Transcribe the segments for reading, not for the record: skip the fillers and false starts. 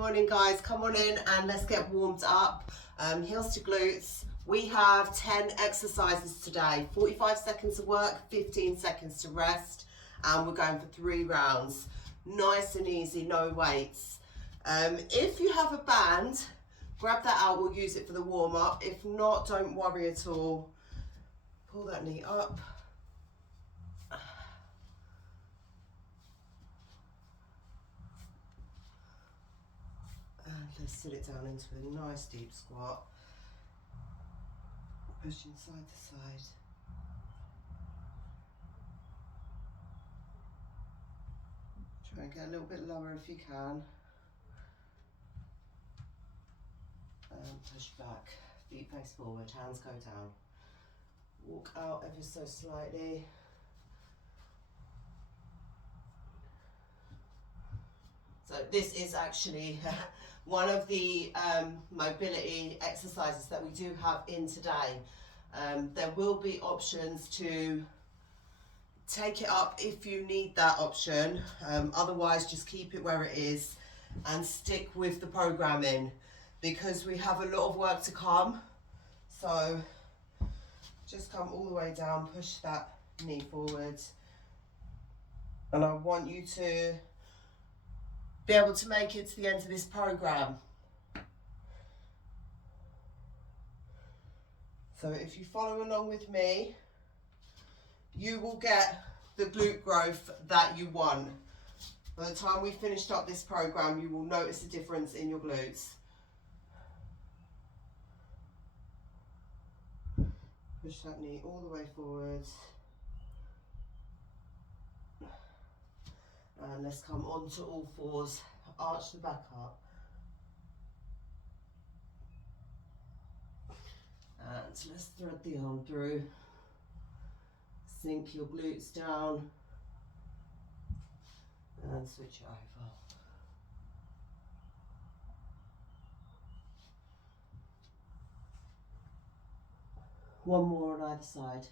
morning guys, come on in and let's get warmed up. Heels to glutes. We have 10 exercises today, 45 seconds of work, 15 seconds to rest, and we're going for 3 rounds. Nice and easy, no weights. If you have a band, grab that out, we'll use it for the warm up. If not, don't worry at all. Pull that knee up. And let's sit it down into a nice deep squat. Pushing side to side. Try and get a little bit lower if you can. And push back. Feet face forward, hands go down. Walk out ever so slightly. So this is actually one of the mobility exercises that we do have in today. There will be options to take it up if you need that option. Otherwise, just keep it where it is and stick with the programming because we have a lot of work to come. So just come all the way down, push that knee forward. And I want you to be able to make it to the end of this program. So if you follow along with me, you will get the glute growth that you want. By the time we finished up this program, you will notice a difference in your glutes. Push that knee all the way forward. And let's come onto all fours, arch the back up. And let's thread the arm through. Sink your glutes down. And switch it over. One more on either side.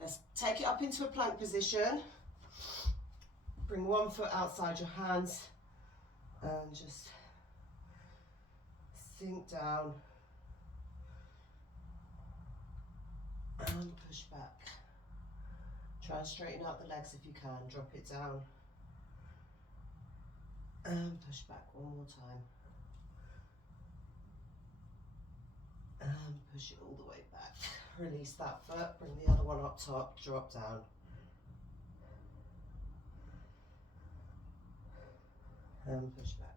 Let's take it up into a plank position. Bring one foot outside your hands and just sink down and push back. Try and straighten out the legs if you can. Drop it down and push back one more time. And push it all the way back. Release that foot, bring the other one up top, drop down. And push back.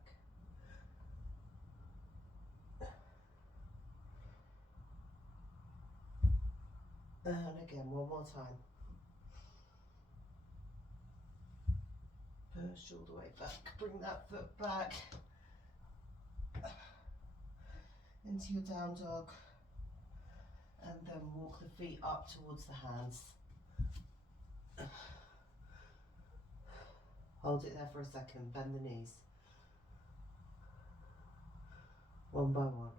And again, one more time. Push all the way back, bring that foot back into your down dog. And then walk the feet up towards the hands. Hold it there for a second, bend the knees. One by one.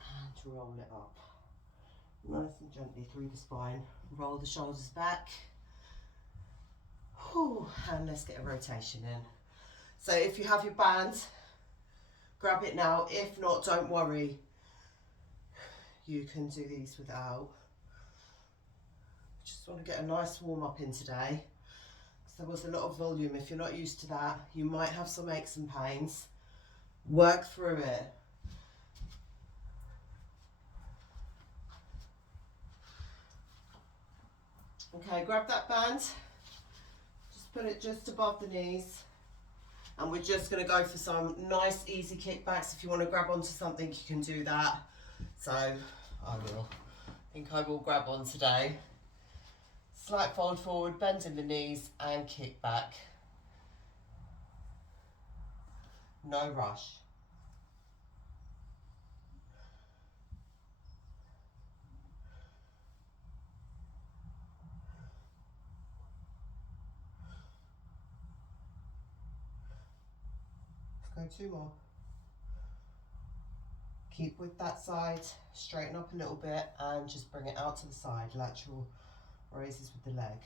And roll it up. Nice and gently through the spine. Roll the shoulders back. Whew, and let's get a rotation in. So if you have your band, grab it now. If not, don't worry. You can do these without. Just want to get a nice warm up in today. So there was a lot of volume. If you're not used to that, you might have some aches and pains. Work through it. Okay, grab that band. Just put it just above the knees. And we're just going to go for some nice easy kickbacks. If you want to grab onto something, you can do that. So I will. I think I will grab on today. Slight fold forward, bend in the knees and kick back. No rush. Let's go 2 more. Keep with that side, straighten up a little bit and just bring it out to the side, lateral raises with the leg.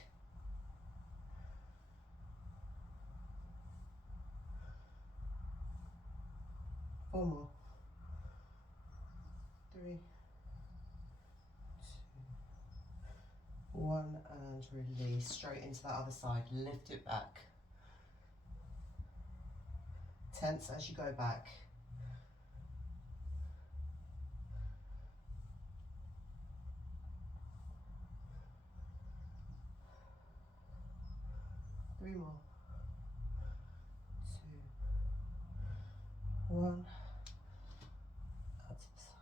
Four more. 3, 2, 1, and release straight into that other side, lift it back. Tense as you go back. Three more. 2, 1. Out to the side.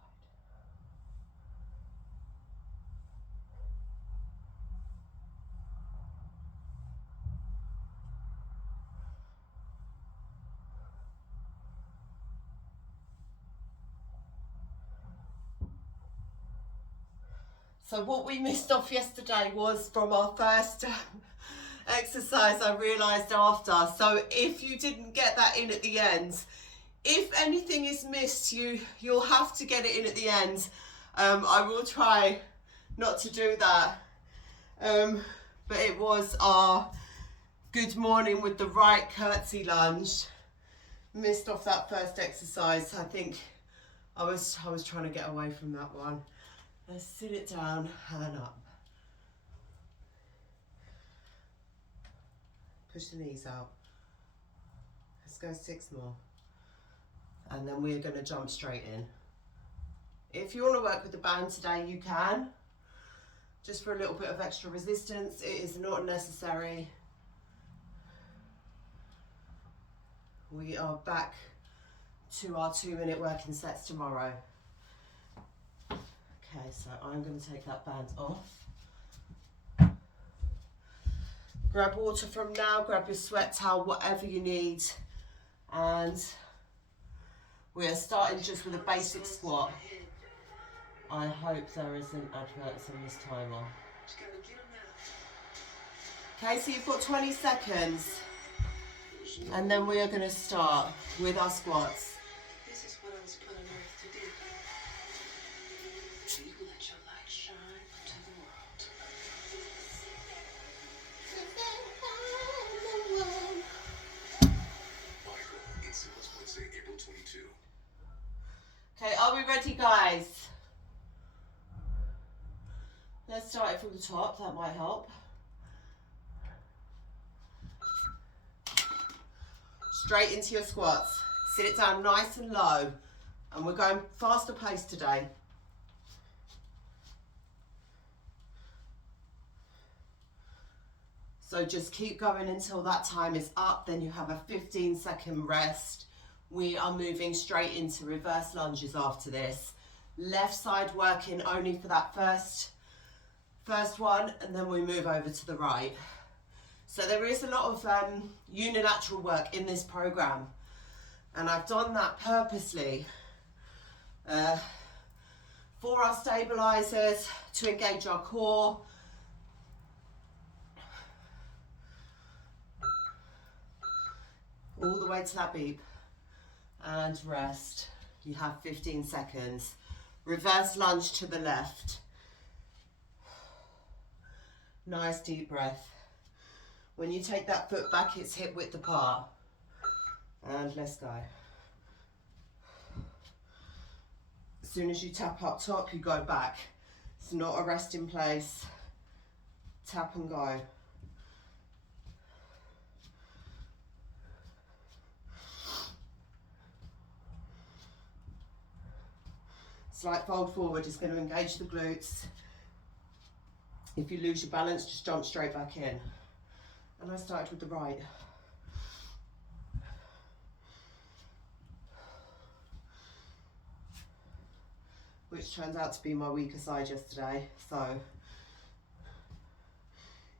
So what we missed off yesterday was from our first exercise, I realised after. So if you didn't get that in at the end, if anything is missed, you'll have to get it in at the end. I will try not to do that. But it was our good morning with the right curtsy lunge. Missed off that first exercise. I think I was trying to get away from that one. Let's sit it down, hand up. Push the knees out. Let's go 6 more. And then we're going to jump straight in. If you want to work with the band today, you can. Just for a little bit of extra resistance. It is not necessary. We are back to our 2-minute working sets tomorrow. Okay, so I'm going to take that band off. Grab water from now, grab your sweat towel, whatever you need. And we are starting just with a basic squat. I hope there isn't adverts on this timer. Okay, so you've got 20 seconds. And then we are going to start with our squats. This is what I was put on earth to do. So you can let your light shine to the world. Michael, it's Wednesday, April 22. Okay, are we ready, guys? Let's start it from the top, that might help. Straight into your squats. Sit it down nice and low. And we're going faster pace today. So just keep going until that time is up. Then you have a 15-second rest. We are moving straight into reverse lunges after this. Left side working only for that first one, and then we move over to the right. So there is a lot of unilateral work in this program, and I've done that purposely for our stabilizers, to engage our core. All the way to that beep, and rest. You have 15 seconds. Reverse lunge to the left. Nice deep breath. When you take that foot back, it's hip width apart. And let's go. As soon as you tap up top, you go back. It's not a rest in place. Tap and go. Slight fold forward is going to engage the glutes. If you lose your balance, just jump straight back in. And I started with the right. Which turns out to be my weaker side yesterday. So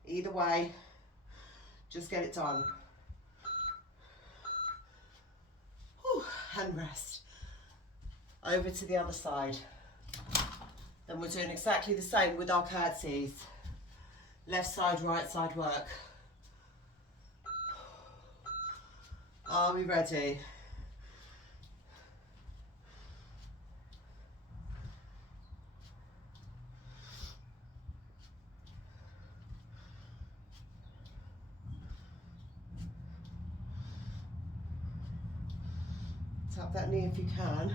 either way, just get it done. Whew, and rest. Over to the other side. Then we're doing exactly the same with our curtsies. Left side, right side work. Are we ready? Tap that knee if you can.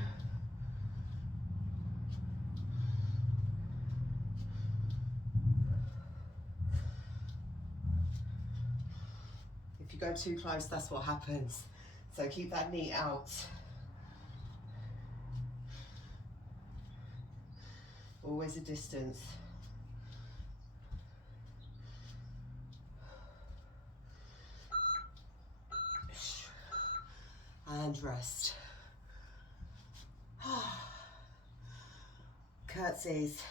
If you go too close, that's what happens. So keep that knee out. Always a distance. And rest. Curtsies.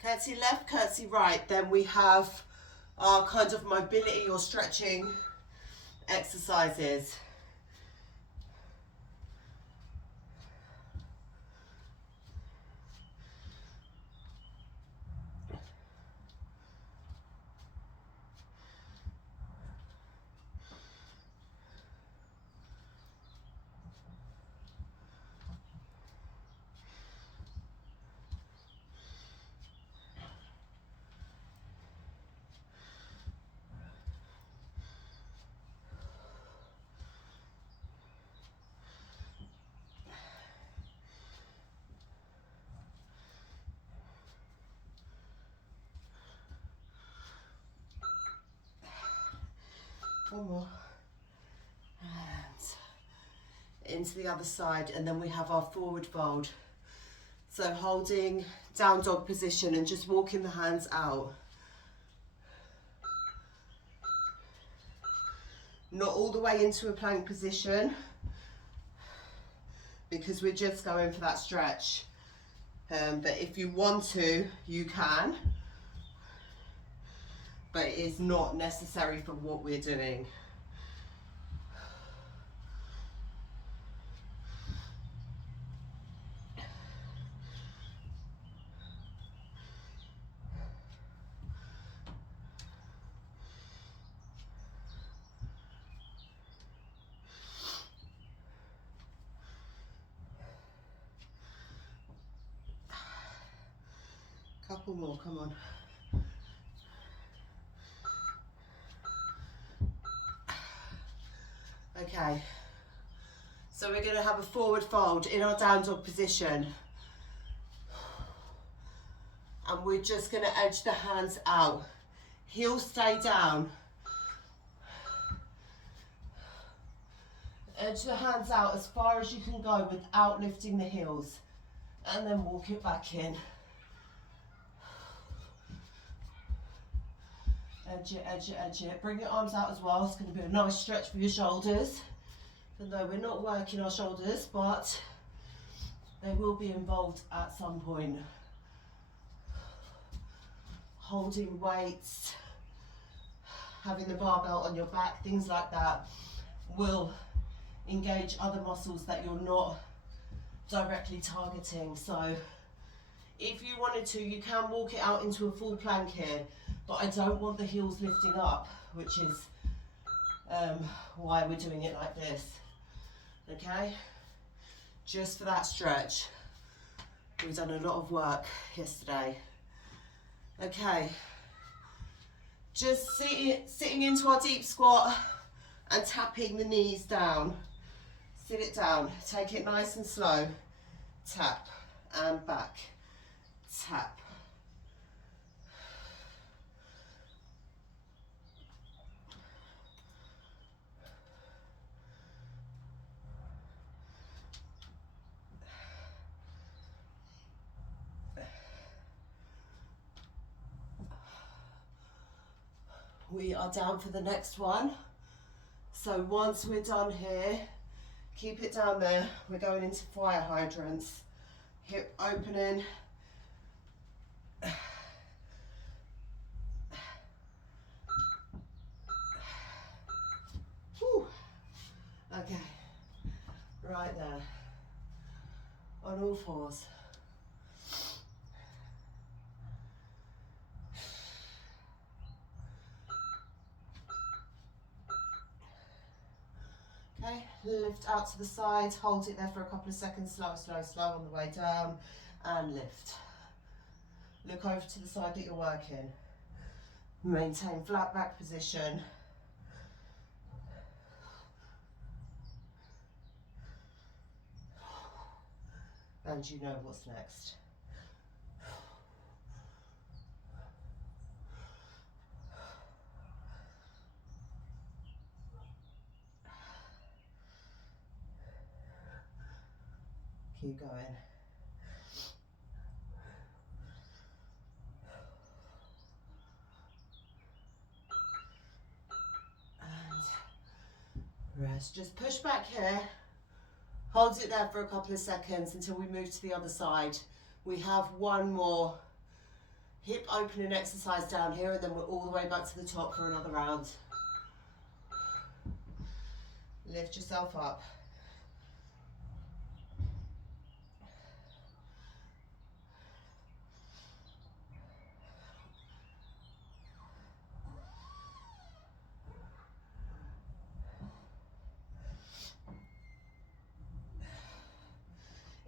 Curtsy left, curtsy right. Then we have our kind of mobility or stretching exercises. One more. And into the other side, and then we have our forward fold. So holding down dog position and just walking the hands out. Not all the way into a plank position, because we're just going for that stretch. But if you want to, you can. But it is not necessary for what we're doing. Couple more, come on. Okay, so we're going to have a forward fold in our down dog position. And we're just going to edge the hands out. Heels stay down. Edge the hands out as far as you can go without lifting the heels. And then walk it back in. Edge it, edge it, edge it. Bring your arms out as well. It's going to be a nice stretch for your shoulders. Even though we're not working our shoulders, but they will be involved at some point. Holding weights, having the barbell on your back, things like that will engage other muscles that you're not directly targeting. So if you wanted to, you can walk it out into a full plank here, but I don't want the heels lifting up, which is why we're doing it like this. Okay, just for that stretch. We've done a lot of work yesterday. Okay, just sitting into our deep squat and tapping the knees down. Sit it down, take it nice and slow. Tap and back, tap. We are down for the next one. So once we're done here, keep it down there. We're going into fire hydrants. Hip opening. Whew. Okay, right there. On all fours. Okay, lift out to the side, hold it there for a couple of seconds, slow, slow, slow on the way down, and lift. Look over to the side that you're working. Maintain flat back position. and you know what's next. Keep going. And rest. Just push back here. Hold it there for a couple of seconds until we move to the other side. We have one more hip opening exercise down here, and then we're all the way back to the top for another round. Lift yourself up.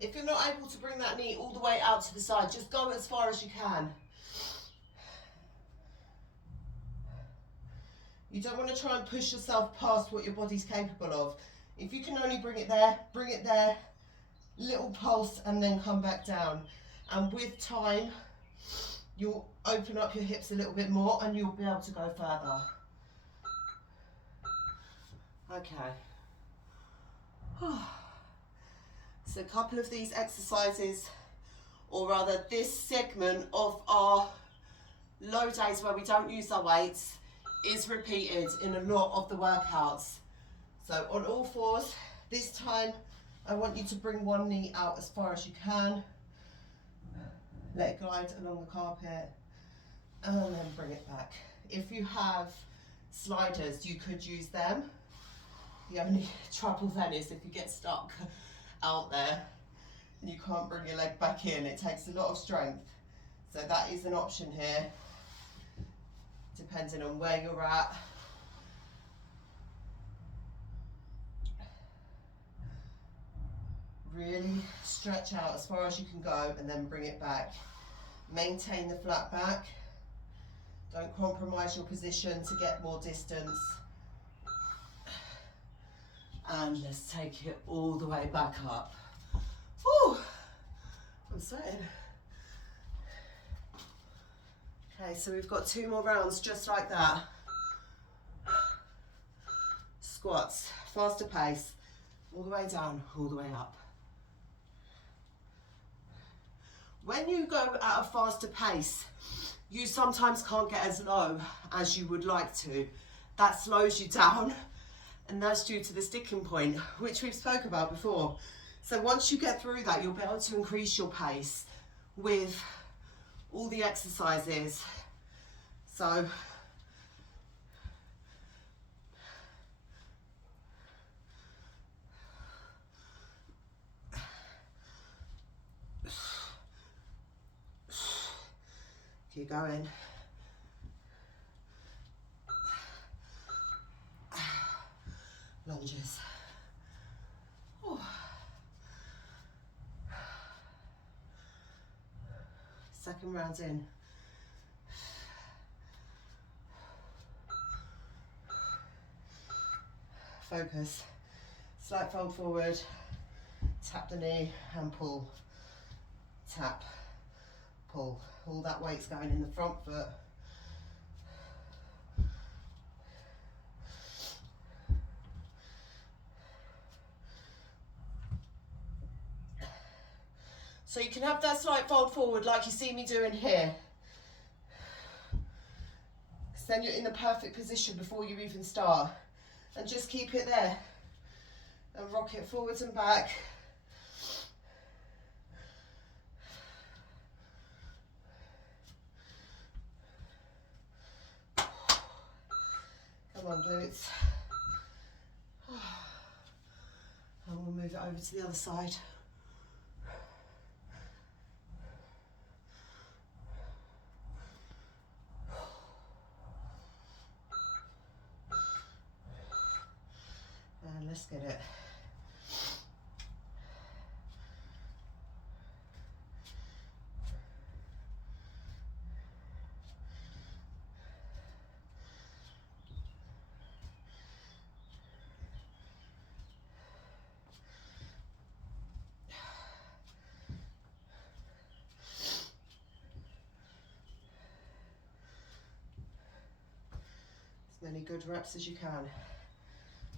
If you're not able to bring that knee all the way out to the side, just go as far as you can. You don't want to try and push yourself past what your body's capable of. If you can only bring it there, little pulse and then come back down. And with time, you'll open up your hips a little bit more and you'll be able to go further. Okay. So a couple of these exercises, or rather this segment of our low days where we don't use our weights, is repeated in a lot of the workouts. So on all fours, this time I want you to bring one knee out as far as you can. Let it glide along the carpet and then bring it back. If you have sliders, you could use them. The only trouble then is if you get stuck out there and you can't bring your leg back in, it takes a lot of strength. So that is an option here, depending on where you're at. Really stretch out as far as you can go and then bring it back. Maintain the flat back. Don't compromise your position to get more distance. And let's take it all the way back up. Whew, I'm sweating. Okay, so we've got 2 more rounds just like that. Squats, faster pace, all the way down, all the way up. When you go at a faster pace, you sometimes can't get as low as you would like to. That slows you down, and that's due to the sticking point, which we've spoke about before. So once you get through that, you'll be able to increase your pace with all the exercises. So keep going. Lunges. Ooh. Second round in. Focus. Slight fold forward. Tap the knee and pull. Tap. Pull. All that weight's going in the front foot. So you can have that slight fold forward like you see me doing here. Because then you're in the perfect position before you even start. And just keep it there. And rock it forwards and back. Come on, glutes. And we'll move it over to the other side. And let's get it. many good reps as you can.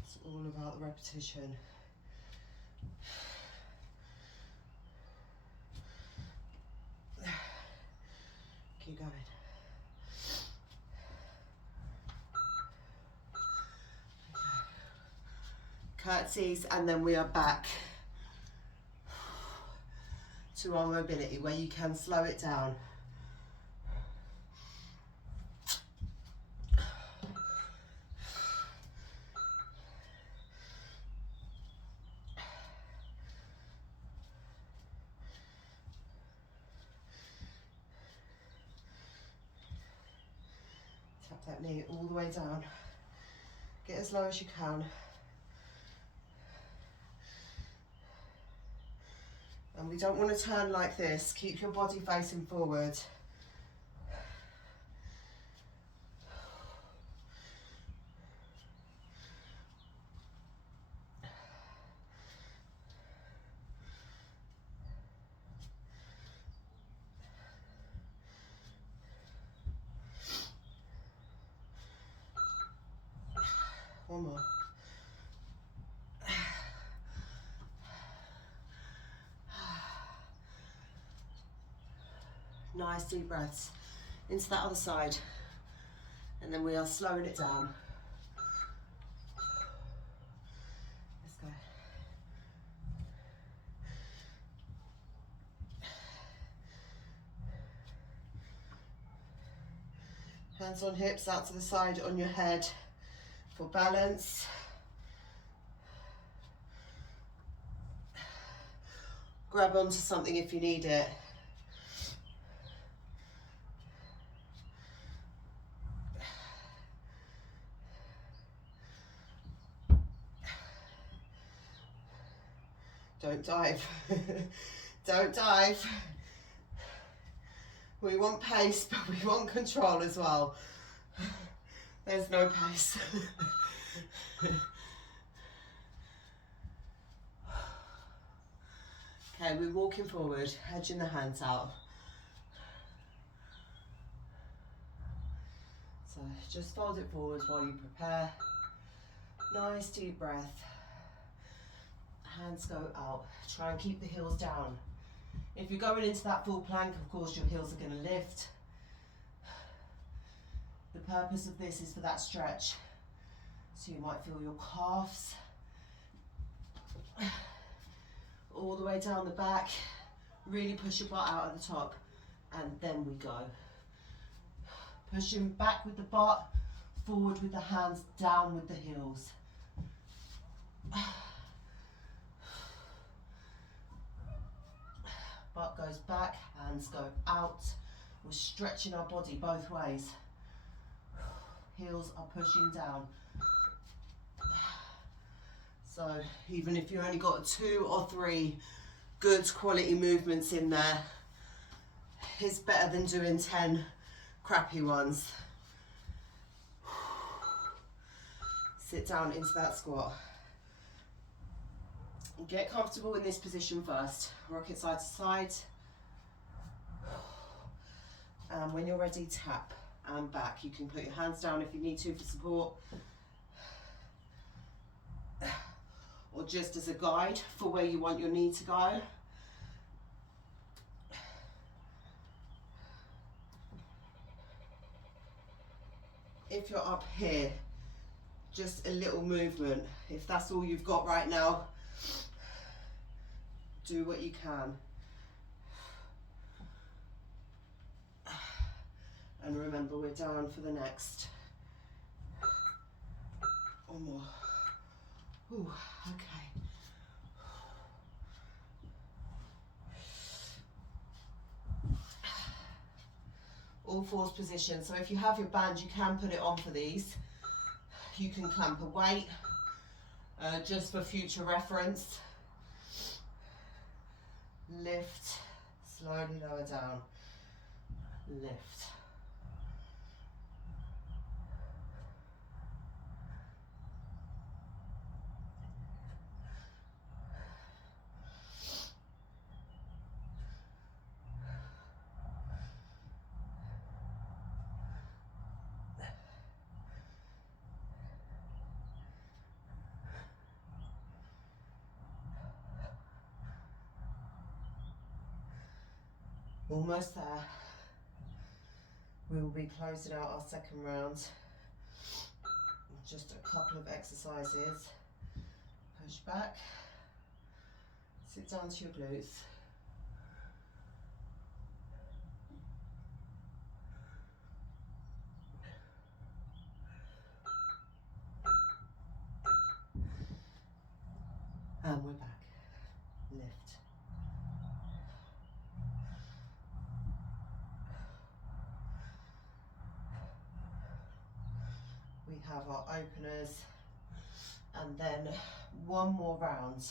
It's all about the repetition. Keep going. Curtsies, and then we are back to our mobility where you can slow it down. Tap that knee all the way down. Get as low as you can. And we don't want to turn like this. Keep your body facing forward. One more. Nice deep breaths into that other side, and then we are slowing it down. Let's go. Hands on hips, out to the side on your head for balance. Grab onto something if you need it. Don't dive. Don't dive. We want pace, but we want control as well. There's no pace. Okay, we're walking forward, edging the hands out. So just fold it forward while you prepare. Nice deep breath. Hands go out. Try and keep the heels down. If you're going into that full plank, of course your heels are going to lift. The purpose of this is for that stretch. So you might feel your calves all the way down the back. Really push your butt out at the top, and then we go. Pushing back with the butt, forward with the hands, down with the heels. Butt goes back, hands go out. We're stretching our body both ways. Heels are pushing down. So even if you only got 2 or 3 good quality movements in there, it's better than doing 10 crappy ones. Sit down into that squat. Get comfortable in this position first. Rock it side to side. And when you're ready, tap and back. You can put your hands down if you need to for support, or just as a guide for where you want your knee to go. If you're up here, just a little movement. If that's all you've got right now, do what you can. And remember, we're down for the next. One more. Ooh, okay. All fours position. So if you have your band, you can put it on for these. You can clamp a weight, just for future reference. Lift, slowly lower down, lift. Almost there. We will be closing out our second round. Just a couple of exercises. Push back. Sit down to your glutes. And we're back. Lift. We have our openers and then one more round.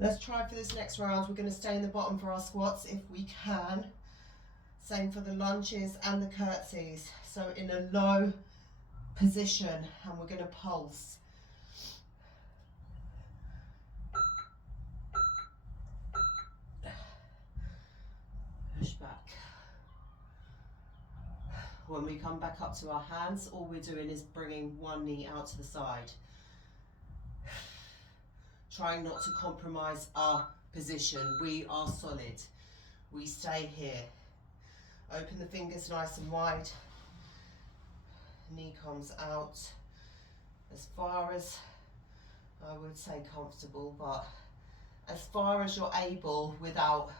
Let's try for this next round. We're going to stay in the bottom for our squats if we can. Same for the lunges and the curtsies. So in a low position, and we're going to pulse. Push back. When we come back up to our hands, all we're doing is bringing one knee out to the side. Trying not to compromise our position. We are solid. We stay here. Open the fingers nice and wide. Knee comes out as far as I would say comfortable, but as far as you're able without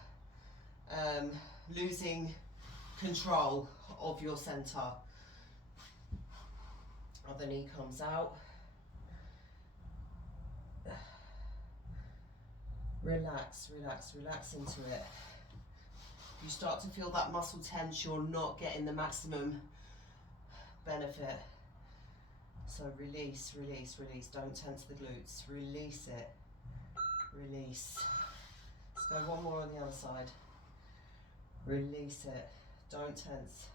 losing control of your center. Other knee comes out. Relax, relax, relax into it. If you start to feel that muscle tense, you're not getting the maximum benefit. So release, release, release. Don't tense the glutes. Release it. Release. Let's go one more on the other side. Release it. Don't tense.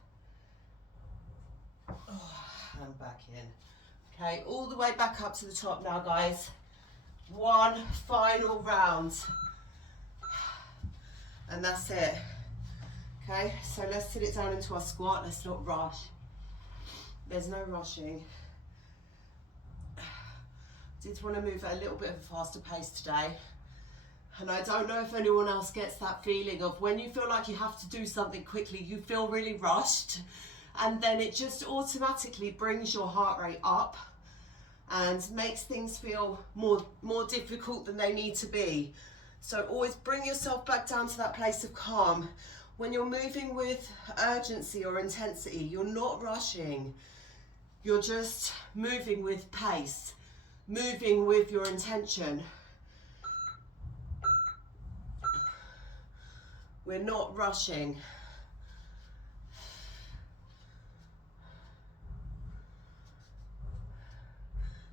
Oh, and back in. Okay, all the way back up to the top now, guys. One final round. And that's it. Okay, so let's sit it down into our squat. Let's not rush. There's no rushing. Did want to move at a little bit of a faster pace today. And I don't know if anyone else gets that feeling of when you feel like you have to do something quickly, you feel really rushed. And then it just automatically brings your heart rate up and makes things feel more difficult than they need to be. So always bring yourself back down to that place of calm. When you're moving with urgency or intensity, you're not rushing. You're just moving with pace, moving with your intention. We're not rushing.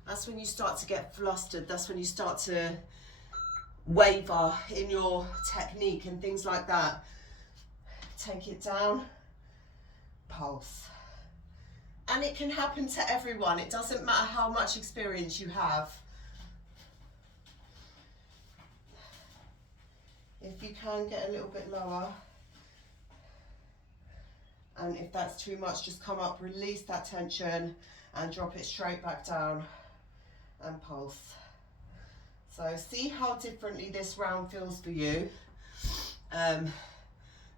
That's when you start to get flustered. That's when you start to waver in your technique and things like that. Take it down, pulse. And it can happen to everyone. It doesn't matter how much experience you have. If you can, get a little bit lower. And if that's too much, just come up, release that tension and drop it straight back down and pulse. So see how differently this round feels for you.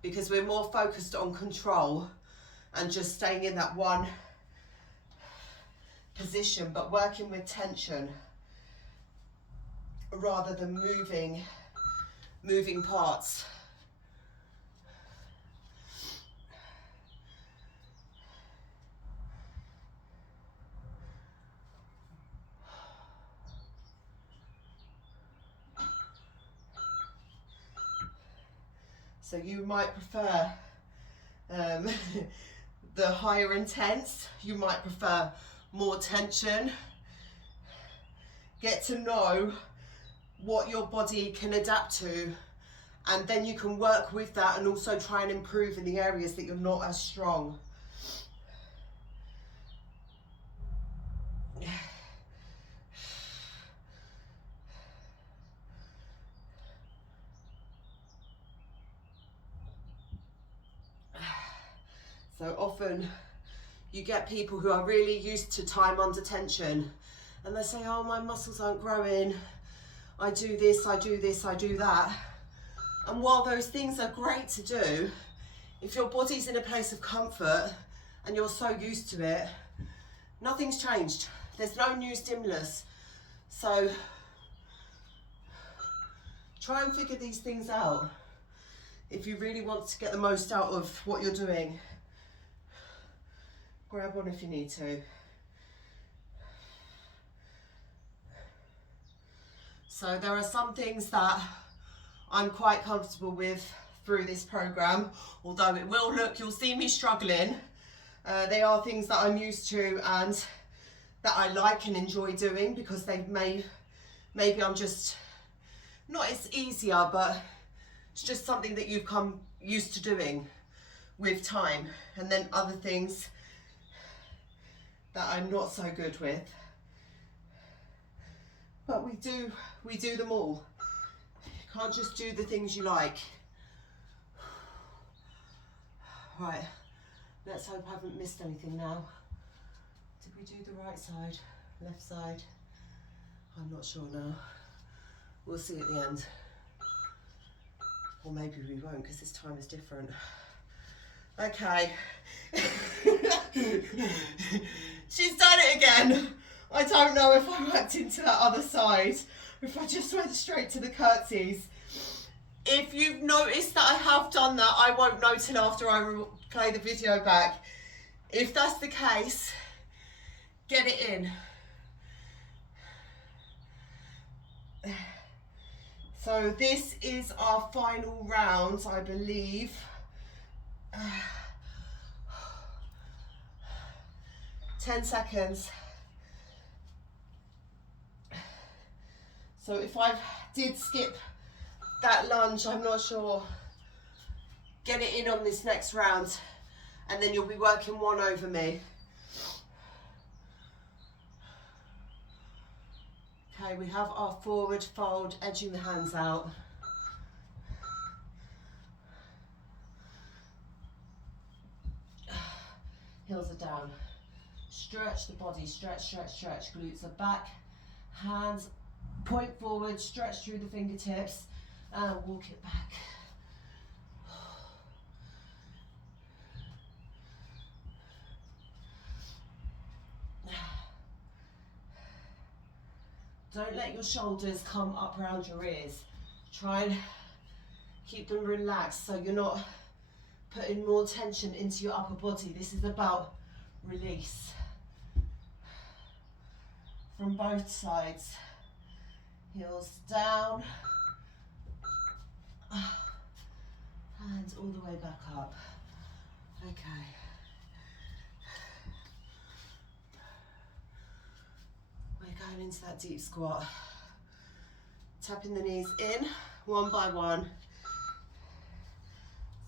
Because we're more focused on control and just staying in that one position, but working with tension rather than moving parts. So you might prefer the higher intense, you might prefer more tension. Get to know what your body can adapt to, and then you can work with that and also try and improve in the areas that you're not as strong. So often you get people who are really used to time under tension, and they say, oh, my muscles aren't growing, I do this, I do this, I do that. And while those things are great to do, if your body's in a place of comfort and you're so used to it, nothing's changed. There's no new stimulus. So try and figure these things out if you really want to get the most out of what you're doing. Grab on if you need to. So there are some things that I'm quite comfortable with through this program, although it will look, you'll see me struggling. They are things that I'm used to and that I like and enjoy doing, because they've maybe I'm just, not it's easier, but it's just something that you've come used to doing with time. And then other things that I'm not so good with. But we do them all. You can't just do the things you like. Right, let's hope I haven't missed anything now. Did we do the right side, left side? I'm not sure now. We'll see at the end. Or maybe we won't, because this time is different. Okay. She's done it again. I don't know if I worked into that other side, or if I just went straight to the curtsies. If you've noticed that I have done that, I won't know till after I play the video back. If that's the case, get it in. So this is our final round, I believe. 10 seconds. So if I did skip that lunge, I'm not sure. Get it in on this next round, and then you'll be working one over me. Okay, we have our forward fold, edging the hands out. Heels are down. Stretch the body, stretch, stretch, stretch. Glutes are back. Hands point forward, stretch through the fingertips, and walk it back. Don't let your shoulders come up around your ears. Try and keep them relaxed so you're not putting more tension into your upper body. This is about release from both sides. Heels down, hands all the way back up. Okay. We're going into that deep squat. Tapping the knees in, one by one.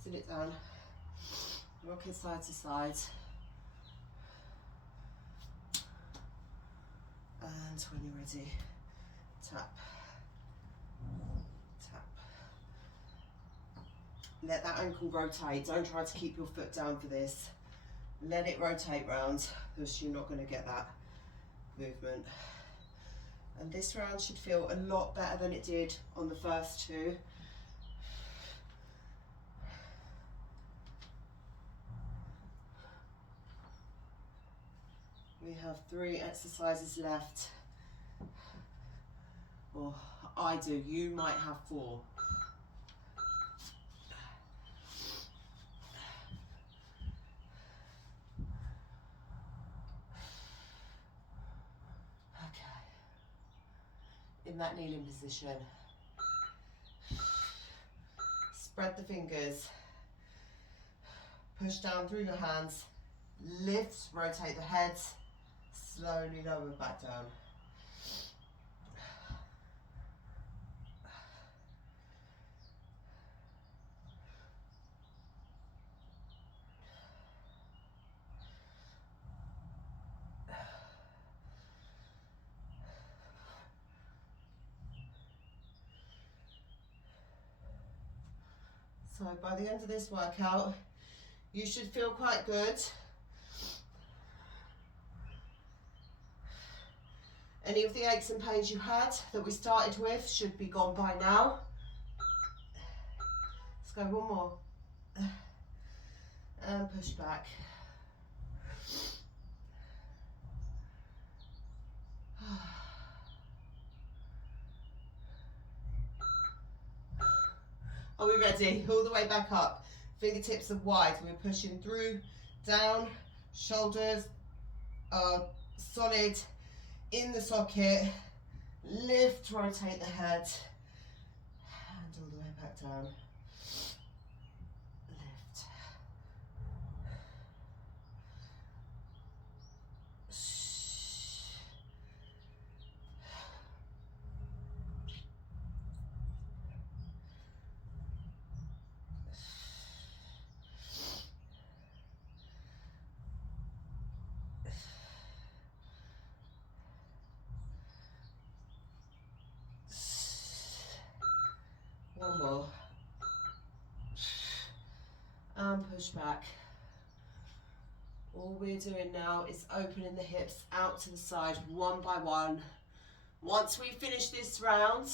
Sit it down. Rock it side to side. And when you're ready, tap, tap. Let that ankle rotate. Don't try to keep your foot down for this. Let it rotate round, because you're not going to get that movement. And this round should feel a lot better than it did on the first two. We have 3 exercises left. Or I do, you might have 4. In that kneeling position. Spread the fingers. Push down through your hands. Lift, rotate the head. Slowly lower back down. So by the end of this workout, you should feel quite good. Any of the aches and pains you had that we started with should be gone by now. Let's go one more. And push back. Are we ready? All the way back up. Fingertips are wide. We're pushing through, down, shoulders are solid in the socket. Lift, rotate the head. And all the way back down. Lift. One more. And push back. All we're doing now is opening the hips out to the side one by one. Once we finish this round,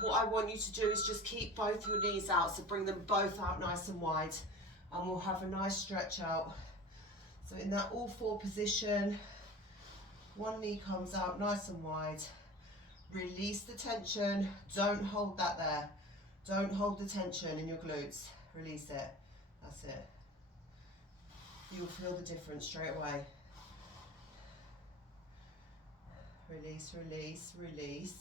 what I want you to do is just keep both your knees out, so bring them both out nice and wide, and we'll have a nice stretch out. So in that all four position, one knee comes out nice and wide. Release the tension, don't hold that there. Don't hold the tension in your glutes, release it, that's it. You'll feel the difference straight away. Release, release, release.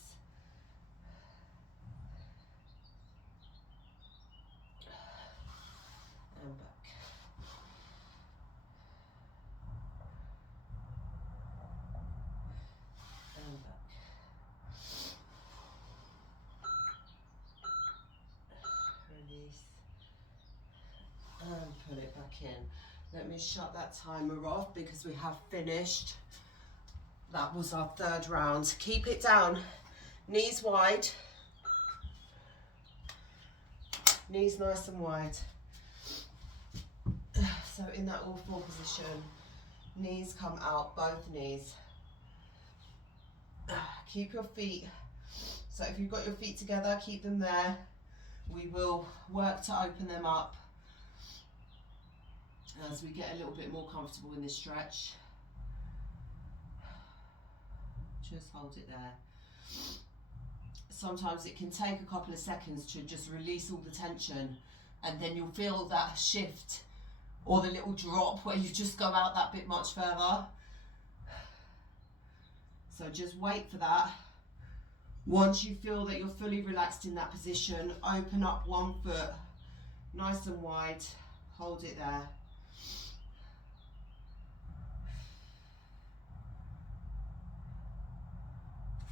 And back. And back. Release. And pull it back in. Let me shut that timer off because we have finished. That was our third round. Keep it down. Knees wide. Knees nice and wide. So in that all four position, knees come out, both knees. Keep your feet. So if you've got your feet together, keep them there. We will work to open them up as we get a little bit more comfortable in this stretch. Just hold it there. Sometimes it can take a couple of seconds to just release all the tension, and then you'll feel that shift or the little drop where you just go out that bit much further. So just wait for that. Once you feel that you're fully relaxed in that position, open up one foot nice and wide, hold it there.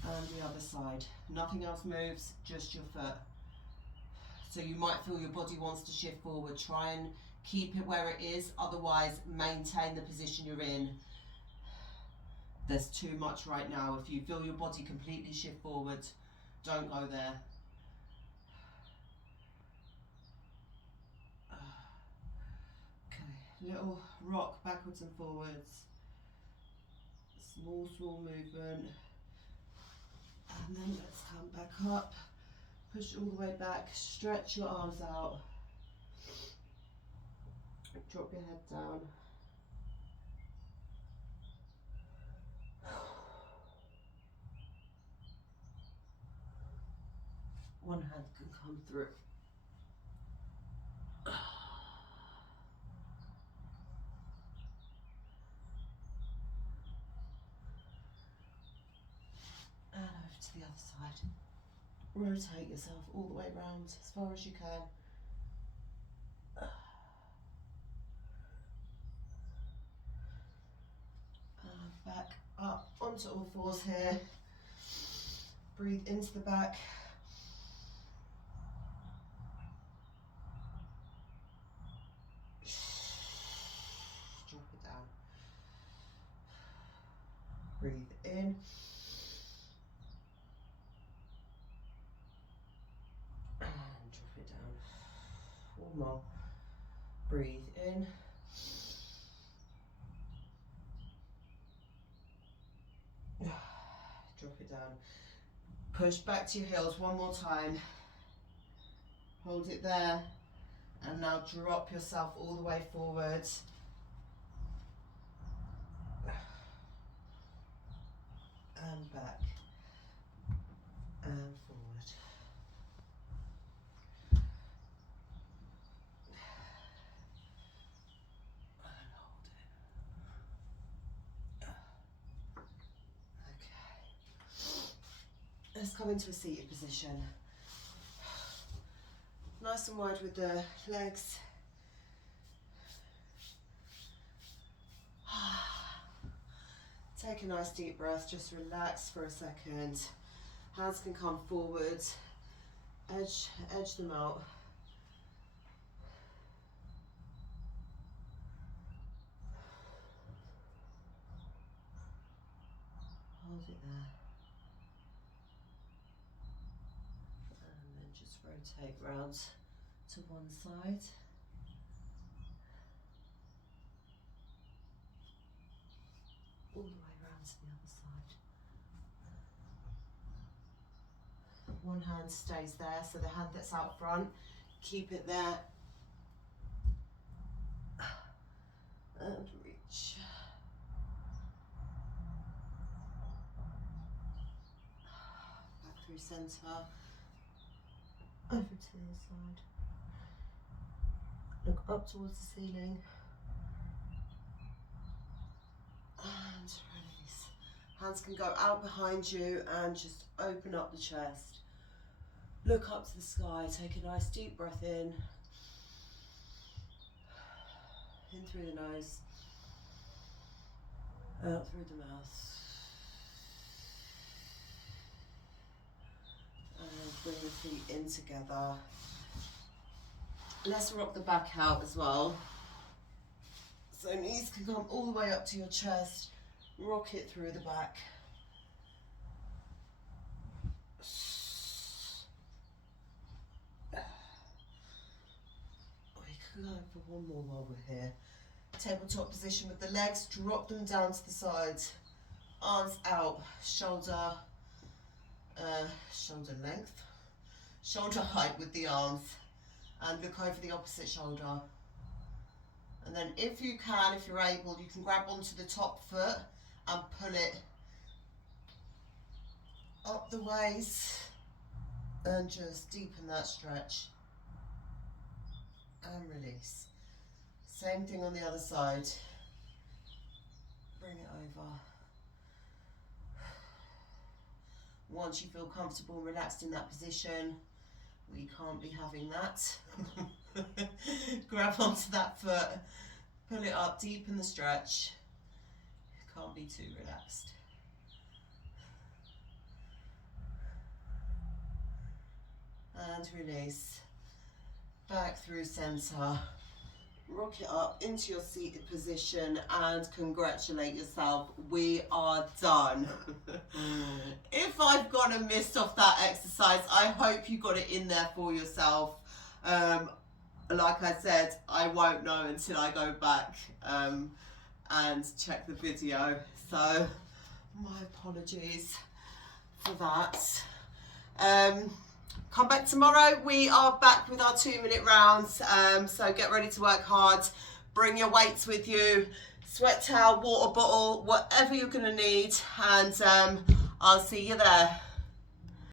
And the other side. Nothing else moves, just your foot. So you might feel your body wants to shift forward. Try and keep it where it is, otherwise maintain the position you're in. There's too much right now. If you feel your body completely shift forward, don't go there. Okay, little rock backwards and forwards. Small, small movement. And then let's come back up, push all the way back, stretch your arms out, drop your head down. One hand can come through. And over to the other side. Rotate yourself all the way around as far as you can. And back up onto all fours here. Breathe into the back. Drop it down. Breathe in. One more. Breathe in. drop it down. Push back to your heels one more time. Hold it there. And now drop yourself all the way forward. And back. And forward. And hold it. Okay. Let's come into a seated position. Nice and wide with the legs. Take a nice deep breath, just relax for a second. Hands can come forward, edge them out. Hold it there. And then just rotate round to one side. All the way around to the other side. One hand stays there, so the hand that's out front, keep it there. And reach. Back through centre. Over to the other side. Look up towards the ceiling. And release. Hands can go out behind you and just open up the chest. Look up to the sky, take a nice deep breath in through the nose, out through the mouth. And bring the feet in together. Let's rock the back out as well. So knees can come all the way up to your chest, rock it through the back. We can go for one more while we're here. Tabletop position with the legs, drop them down to the sides. Arms out, shoulder length, shoulder height with the arms. And look over the opposite shoulder. And then if you can, if you're able, you can grab onto the top foot and pull it up the waist and just deepen that stretch and release. Same thing on the other side. Bring it over. Once you feel comfortable and relaxed in that position, we can't be having that. Grab onto that foot, pull it up, deepen the stretch. Can't be too relaxed. And release. Back through centre. Rock it up into your seated position and congratulate yourself. We are done. If I've got a miss off that exercise, I hope you got it in there for yourself. Like I said, I won't know until I go back and check the video. So my apologies for that. Come back tomorrow. We are back with our 2-minute rounds. So get ready to work hard. Bring your weights with you. Sweat towel, water bottle, whatever you're going to need. And I'll see you there.